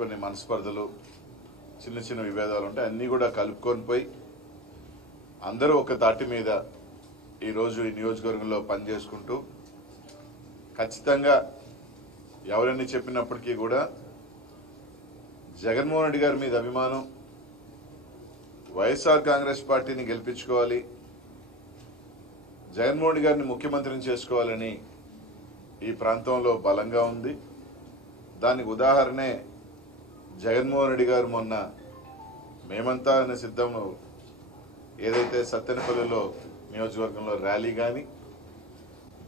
కొన్ని మనస్పర్ధలు చిన్న చిన్న విభేదాలు ఉంటాయి, అన్నీ కూడా కలుపుకొని పోయి అందరూ ఒక తాటి మీద ఈరోజు ఈ నియోజకవర్గంలో పనిచేసుకుంటూ ఖచ్చితంగా ఎవరన్నీ చెప్పినప్పటికీ కూడా జగన్మోహన్ రెడ్డి గారి మీద అభిమానం, వైఎస్ఆర్ కాంగ్రెస్ పార్టీని గెలిపించుకోవాలి, జగన్మోహన్ రెడ్డి గారిని ముఖ్యమంత్రిని చేసుకోవాలని ఈ ప్రాంతంలో బలంగా ఉంది. దానికి ఉదాహరణే జగన్మోహన్ రెడ్డి గారు మొన్న మేమంతా అనే సిద్ధం ఏదైతే సత్తెనపల్లిలో నియోజకవర్గంలో ర్యాలీ కానీ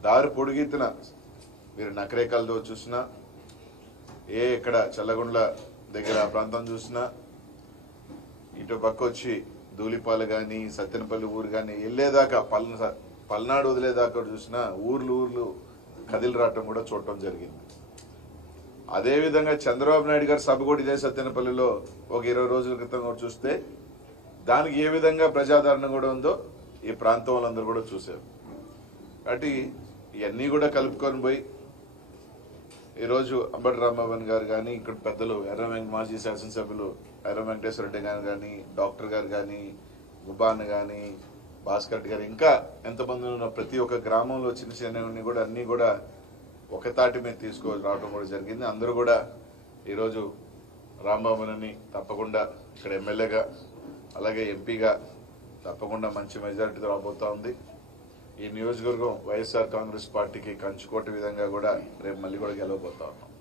దారి పొడిగెత్తిన మీరు నకరేకలతో చూసినా, ఎక్కడ చల్లగుండ్ల దగ్గర ఆ ప్రాంతం చూసినా, ఇటు పక్క వచ్చి ధూళిపాల కానీ సత్తెనపల్లి ఊరు కానీ వెళ్ళేదాకా పల్నాడు వదిలేదాకా చూసినా ఊర్లు కదిలి రావటం కూడా చూడటం జరిగింది. అదేవిధంగా చంద్రబాబు నాయుడు గారు సభ కూడా ఇదే సత్తెనపల్లిలో ఒక 20 రోజుల క్రితం కూడా చూస్తే దానికి ఏ విధంగా ప్రజాదరణ కూడా ఉందో ఈ ప్రాంతం వాళ్ళందరూ కూడా చూశారు. కాబట్టి ఇవన్నీ కూడా కలుపుకొని పోయి ఈరోజు అంబటి రాంబాబు గారు కానీ ఇక్కడ పెద్దలు మాజీ శాసనసభ్యులు ఎర్ర వెంకటేశ్వర రెడ్డి గారు కానీ డాక్టర్ గారు కానీ గుబాన్ కానీ భాస్కర్ గారు ఇంకా ఎంతమంది ఉన్న ప్రతి ఒక్క గ్రామంలో చిన్న చిన్నవన్నీ కూడా అన్నీ కూడా ఒక తాటి మీద రావడం కూడా జరిగింది. అందరూ కూడా ఈరోజు రాంబాబుని తప్పకుండా ఇక్కడ ఎమ్మెల్యేగా అలాగే ఎంపీగా తప్పకుండా మంచి మెజారిటీతో రాబోతా ఉంది. ఈ నియోజకవర్గం వైఎస్ఆర్ కాంగ్రెస్ పార్టీకి కంచుకోట విధంగా కూడా రేపు మళ్ళీ కూడా గెలవబోతా ఉన్నాం.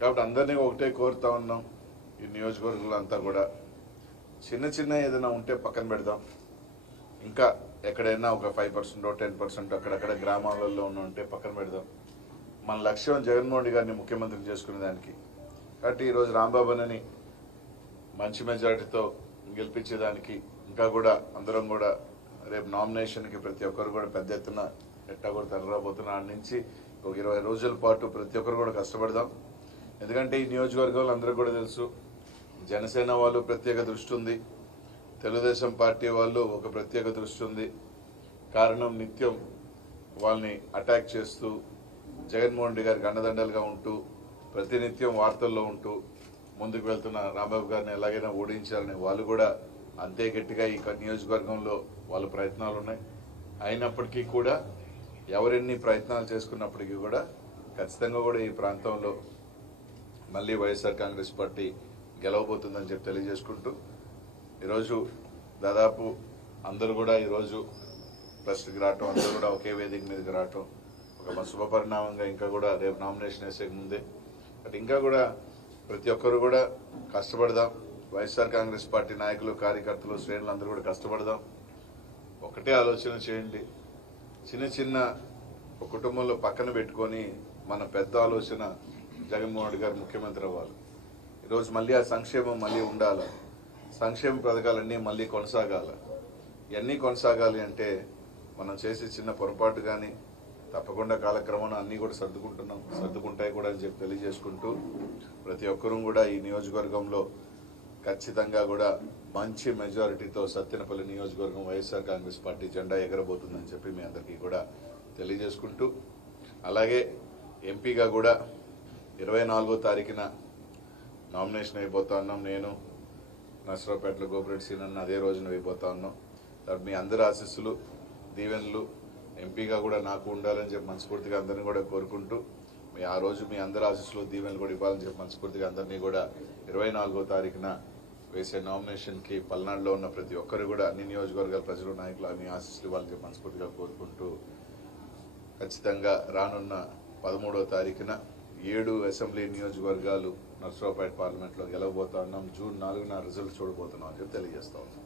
కాబట్టి అందరినీ ఒకటే కోరుతా ఉన్నాం, ఈ నియోజకవర్గంలో అంతా కూడా చిన్న ఏదైనా ఉంటే పక్కన పెడదాం, ఇంకా ఎక్కడైనా ఒక 5% 10% అక్కడక్కడ గ్రామాలలో ఉంటే పక్కన పెడదాం. మన లక్ష్యం జగన్మోహన్ రెడ్డి గారిని ముఖ్యమంత్రిని చేసుకునే దానికి. కాబట్టి ఈరోజు రాంబాబుని మంచి మెజారిటీతో గెలిపించేదానికి ఇంకా కూడా అందరం కూడా రేపు నామినేషన్కి ప్రతి ఒక్కరు కూడా పెద్ద ఎత్తున ఎట్టా కూడా తరలిరాబోతున్నా నుంచి ఒక 20 రోజుల పాటు ప్రతి ఒక్కరు కూడా కష్టపడదాం. ఎందుకంటే ఈ నియోజకవర్గంలో అందరూ కూడా తెలుసు, జనసేన వాళ్ళు ప్రత్యేక దృష్టి ఉంది, తెలుగుదేశం పార్టీ వాళ్ళు ఒక ప్రత్యేక దృష్టి ఉంది. కారణం నిత్యం వాళ్ళని అటాక్ చేస్తూ జగన్మోహన్ రెడ్డి గారికి అండదండలుగా ఉంటూ ప్రతినిత్యం వార్తల్లో ఉంటూ ముందుకు వెళ్తున్న రాంబాబు గారిని ఎలాగైనా ఓడించాలని వాళ్ళు కూడా అంతే గట్టిగా ఈ నియోజకవర్గంలో వాళ్ళ ప్రయత్నాలు ఉన్నాయి. అయినప్పటికీ కూడా ఎవరెన్ని ప్రయత్నాలు చేసుకున్నప్పటికీ కూడా ఖచ్చితంగా కూడా ఈ ప్రాంతంలో మళ్ళీ వైఎస్ఆర్ కాంగ్రెస్ పార్టీ గెలవబోతుందని చెప్పి తెలియజేసుకుంటూ ఈరోజు దాదాపు అందరూ కూడా ఈరోజు ప్రెస్కి రావటం, అందరూ కూడా ఒకే వేదిక మీదకి రావటం ఒక శుభ పరిణామంగా ఇంకా కూడా రేపు నామినేషన్ వేసే ముందే బట్ ఇంకా కూడా ప్రతి ఒక్కరు కూడా కష్టపడదాం. వైఎస్ఆర్ కాంగ్రెస్ పార్టీ నాయకులు, కార్యకర్తలు, శ్రేణులు అందరూ కూడా కష్టపడదాం. ఒకటే ఆలోచన చేయండి, చిన్న ఒక కుటుంబంలో పక్కన పెట్టుకొని మన పెద్ద ఆలోచన జగన్మోహన్ రెడ్డి గారు ముఖ్యమంత్రి అవ్వాలి. ఈరోజు మళ్ళీ ఆ సంక్షేమం మళ్ళీ ఉండాలి, సంక్షేమ పథకాలన్నీ మళ్ళీ కొనసాగాలి. ఇవన్నీ కొనసాగాలి అంటే మనం చేసే చిన్న పొరపాటు కానీ తప్పకుండా కాలక్రమాన అన్నీ కూడా సర్దుకుంటాయి కూడా అని చెప్పి తెలియజేసుకుంటూ ప్రతి ఒక్కరూ కూడా ఈ నియోజకవర్గంలో ఖచ్చితంగా కూడా మంచి మెజారిటీతో సత్తెనపల్లి నియోజకవర్గం వైఎస్ఆర్ కాంగ్రెస్ పార్టీ జెండా ఎగరబోతుందని చెప్పి మీ అందరికీ కూడా తెలియజేసుకుంటూ అలాగే ఎంపీగా కూడా 24వ తారీఖున నామినేషన్ అయిపోతా ఉన్నాం. నేను నర్సరావుపేటలో గోపిరెడ్డి సీనన్న అదే రోజున అయిపోతా ఉన్నాం. కాబట్టి మీ అందరి ఆశీస్సులు, దీవెనలు ఎంపీగా కూడా నాకు ఉండాలని చెప్పి మనస్ఫూర్తిగా అందరినీ కూడా కోరుకుంటూ ఆ రోజు మీ అందరి ఆశీస్సులు, దీవెనలు కూడా ఇవ్వాలని చెప్పి మనస్ఫూర్తిగా అందరినీ కూడా 24వ తారీఖున వేసే నామినేషన్కి పల్నాడులో ఉన్న ప్రతి ఒక్కరు కూడా అన్ని నియోజకవర్గాల ప్రజలు, నాయకులు అన్ని ఆశీస్సులు ఇవ్వాలని చెప్పి మనస్ఫూర్తిగా కోరుకుంటూ ఖచ్చితంగా రానున్న 13వ తారీఖున 7 అసెంబ్లీ నియోజకవర్గాలు నర్సరావుపేట పార్లమెంట్లో గెలవబోతా ఉన్నాం. జూన్ 4న రిజల్ట్ చూడబోతున్నాం అని చెప్పి తెలియజేస్తా ఉన్నాం.